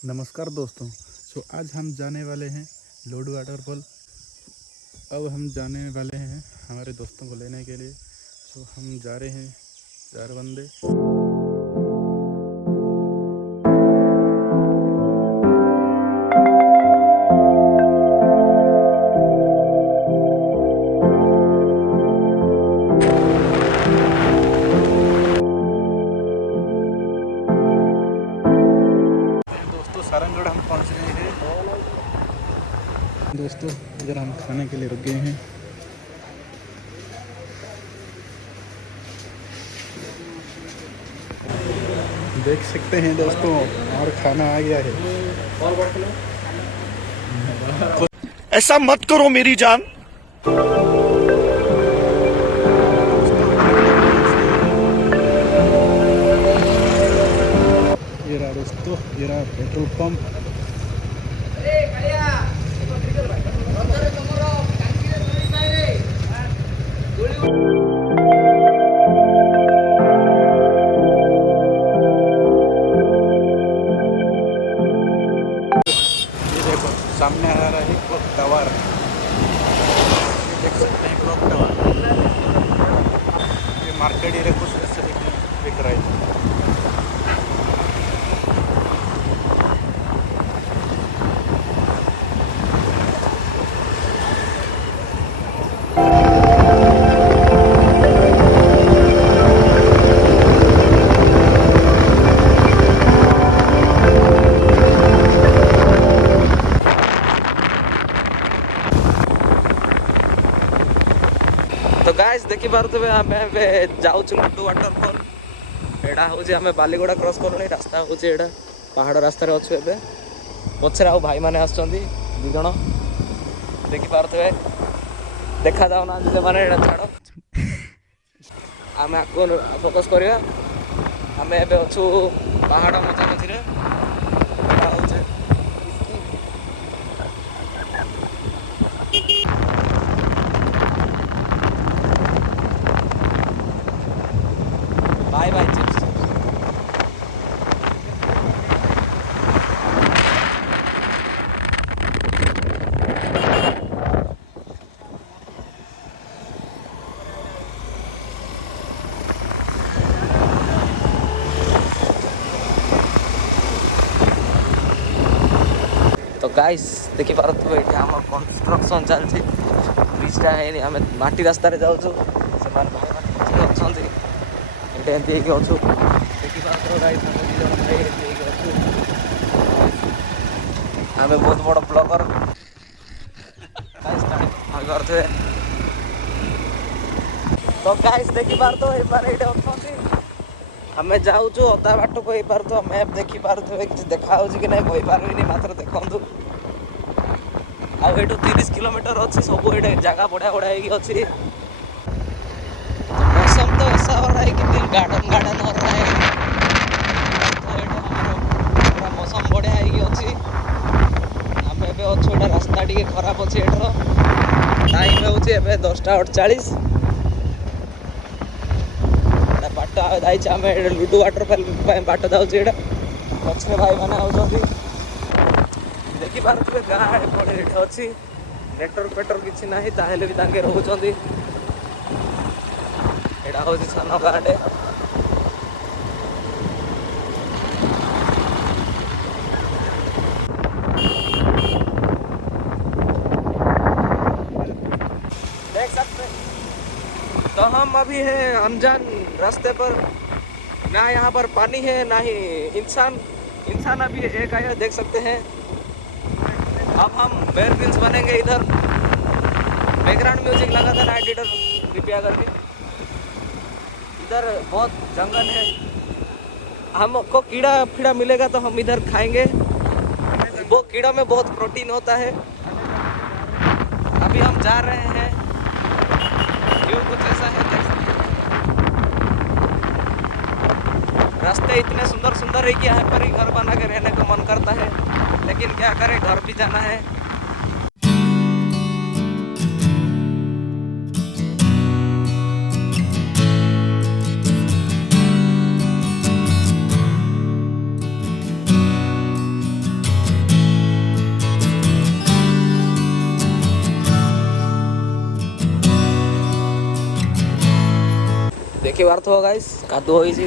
नमस्कार दोस्तों। आज हम जाने वाले हैं लोड वाटरफॉल। अब हम जाने वाले हैं हमारे दोस्तों को लेने के लिए। हम जा रहे हैं 4 बंदे। दोस्तों सारंगगढ़ हम पहुंच रहे हैं। दोस्तों इधर हम खाने के लिए रुक गए हैं। देख सकते हैं दोस्तों, और खाना आ गया है। ऐसा मत करो मेरी जान। ये रहा दोस्तों, ये रहा पेट्रोल पंप। ये देखो सामने आ रहा है क्लॉक टावर। देख सकते हैं क्लॉक टावर। ये मार्केट एरिया कुछ ऐसे दिख रहा है। तो गाइस देखि पारुथबे आमे जाउछु लड्डू वाटरफॉल। एडा होजे आमे बालीगोड़ा क्रॉस करनी रास्ता होजे एडा पहाड़ रास्ता रे अछु एबे। पछरे आ भाई माने आछचंदी दु जण देखि पारुथबे। देखा जाउ ना जे माने एडा छाड़ो आमे आको फोकस करिया। आमे एबे अछु पहाड़ मझा मझी रे। एडा होजे बाय बाय चिप्स। तो गाइस देखि पारुथबे एठी हमर कंस्ट्रक्शन चलछि। ब्रिजटा है आमे माटी रास्ता रे जाउछु। समान भाई माने अछंती एटे एंती के अछु। देखि पारुथबे गाइस हम दी जण भाई एंती के अछु। आमे बहुत बड़ ब्लॉगर गाइस स्टार्ट करथे। तो गाइस देखि पारुथबे ए बार एटे अछंती। हमें जाऊँ अधा बाट को पार मैप देखी पारे कि देखा कि ना कही पारे मात्र देखु। आठ 30 किलोमीटर अच्छी सब ये जगह बढ़िया बढ़िया अच्छी। मौसम तो ऐसा हो रहा है कि दिल गार्डन गार्डन हो रहा है। तो ये मौसम बढ़िया है अच्छी। आम अच्छे रास्ता टी खराब अच्छे। टाइम हूँ 10:48। बाट जाइए लुडू वाटरफॉल बाट जाऊे पछे भाई मैंने आउट देखी पारे गाँ एपटे अच्छी नेटवर्क पेटवर्क किसी ना ताहले भी तांके रोचंती। एटा हूँ सान गाँटे। देख सकते तो हम अभी हैं अनजान रास्ते पर। ना यहाँ पर पानी है ना ही इंसान अभी एक आया देख सकते हैं। अब हम बेयर ग्रिल्स बनेंगे। इधर बैकग्राउंड म्यूजिक लगा था ना एडिटर कृपया करके। इधर बहुत जंगल है। हमको कीड़ा फीड़ा मिलेगा तो हम इधर खाएंगे। वो कीड़ा में बहुत प्रोटीन होता है। अभी हम जा रहे हैं। व्यू कुछ ऐसा है रास्ते इतने सुंदर सुंदर है कि यहाँ पर ही घर बना के रहने का मन करता है, लेकिन क्या करें घर भी जाना है। ଦେଖିପାରୁଥିବ ଗାଇସ୍ କାଦୁଅ ହୋଇଛି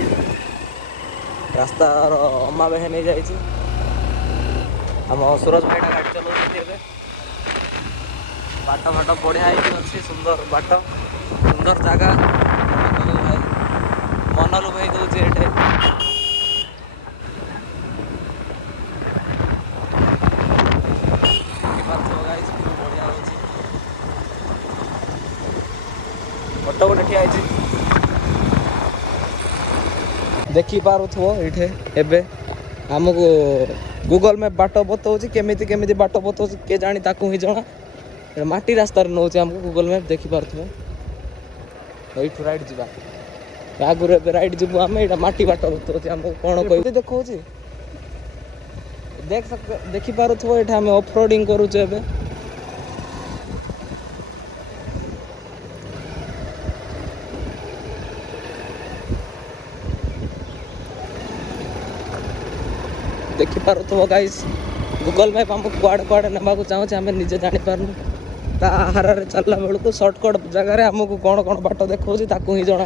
ରାସ୍ତାର ଅମାବେ ନେଇଯାଇଛି ଆମ ସୁରଜ ଭାଇଟା ଗାଡ଼ି ଚଲାଉଛନ୍ତି ଏବେ ବାଟ ଫାଟ ବଢ଼ିଆ ହେଇକି ଅଛି ସୁନ୍ଦର ବାଟ ସୁନ୍ଦର ଜାଗା ଭାଇ ମନ ଲୁଭେଇ ଦେଉଛି ଏଠି ଦେଖିପାରୁଥିବ ଗାଇସ୍ ବଢ଼ିଆ ହେଉଛି ଅଟୋ ଗୋଟେ ଠିଆ ହେଇଛି ଦେଖିପାରୁଥିବ ଏଇଠି ଏବେ ଆମକୁ ଗୁଗଲ ମ୍ୟାପ୍ ବାଟ ବତାଉଛି କେମିତି କେମିତି ବାଟ ବତାଉଛି କିଏ ଜାଣି ତାକୁ ହିଁ ଜଣା ମାଟି ରାସ୍ତାରେ ନେଉଛି ଆମକୁ ଗୁଗଲ ମ୍ୟାପ୍ ଦେଖିପାରୁଥିବ ଏଇଠୁ ରାଇଟ୍ ଯିବା ଆଗରୁ ଏବେ ରାଇଟ୍ ଯିବୁ ଆମେ ଏଇଟା ମାଟି ବାଟ ବତାଉଛି ଆମକୁ କ'ଣ କହିବି ଦେଖାଉଛି ଦେଖିପାରୁଥିବ ଏଇଠି ଆମେ ଅଫ୍ ରୋଡ଼ିଂ କରୁଛୁ ଏବେ ଦେଖିପାରୁଥିବ ଗାଇସ୍ ଗୁଗଲ ମ୍ୟାପ୍ ଆମକୁ କୁଆଡ଼େ କୁଆଡ଼େ ନେବାକୁ ଚାହୁଁଛି ଆମେ ନିଜେ ଜାଣିପାରୁନୁ ତା ଆହାରରେ ଚାଲିଲା ବେଳକୁ ସର୍ଟକଟ୍ ଜାଗାରେ ଆମକୁ କ'ଣ କ'ଣ ବାଟ ଦେଖାଉଛି ତାକୁ ହିଁ ଜଣା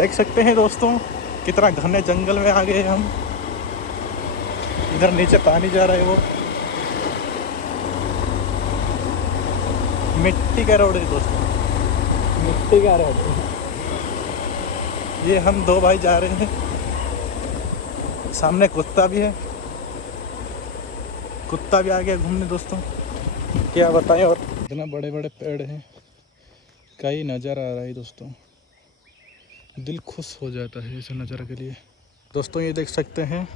देख सकते हैं दोस्तों कितना घने जंगल में आ गए हम इधर नीचे पानी जा रहा है वो मिट्टी का रोड है दोस्तों मिट्टी का रोड ये हम दो भाई जा रहे हैं सामने कुत्ता भी है कुत्ता भी आ गया घूमने दोस्तों क्या बताएं और इतना बड़े बड़े पेड़ हैं कई नज़र आ रहा है दोस्तों दिल खुश हो जाता है ऐसे नज़ारे के लिए दोस्तों ये देख सकते हैं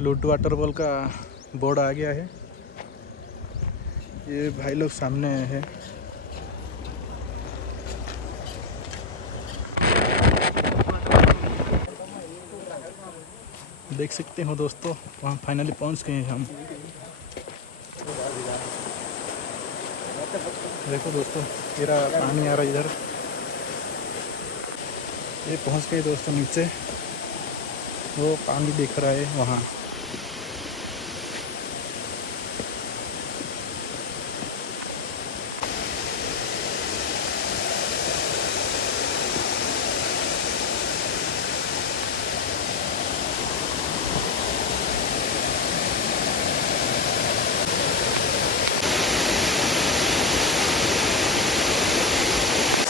लूट वाटरफॉल का बोर्ड आ गया है ये भाई लोग सामने आए हैं देख सकते हो दोस्तों वहाँ फाइनली पहुँच गए हैं हम देखो दोस्तों मेरा पानी आ रहा है इधर ये पहुंच गए दोस्तों नीचे वो पानी दिख रहा है वहाँ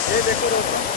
ये देखो दोस्तों